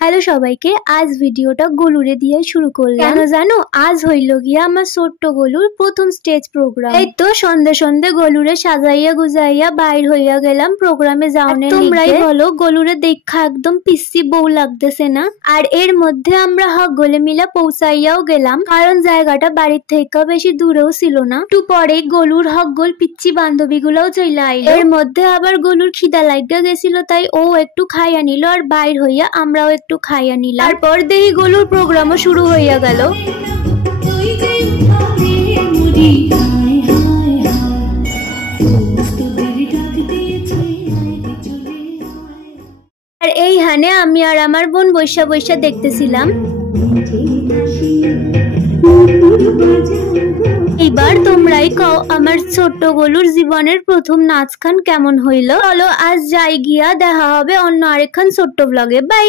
Hello সবাইকে, আজ ভিডিওটা গলুরে দিয়ে শুরু করলাম। কেন জানো? আজ হইল গিয়া আমার ছোট্ট গলুর প্রথম স্টেজ প্রোগ্রাম। এই তো সন্ধ্যে সন্ধ্যে গলুরে সাজাইয়া গুজাইয়া বাইর হইয়া গেলাম প্রোগ্রামে যাওয়ার। তোমরাই বলো গলুরে দেখা একদম পিসি বউ লাগতেছে না? আর এর মধ্যে আমরা গলে মিলা পৌঁছাইয়াও গেলাম, কারণ জায়গাটা বাড়ির থেকে বেশি দূরেও ছিল না। একটু পরে গলুর গোল পিচ্ছি বান্ধবী গুলাও চলে আইলো। এর মধ্যে আবার গলুর খিদা লাগা গেছিল, তাই ও একটু খাইয়া নিল আর বাইর হইয়া আমরাও একটু খাইয়া নিলাম। তারপর দেখি গলুর প্রোগ্রামও শুরু হইয়া গেল। আর এইখানে আমি আর আমার বোন বৈশা বৈশা দেখতেছিলাম। এবার তোমরাই কও আমার ছোট্ট গলুর জীবনের প্রথম নাচ গান কেমন হইল। চলো আজ যাই গিয়া দেখা হবে অন্য আরেকখান ছোট্ট ব্লগে। বাই।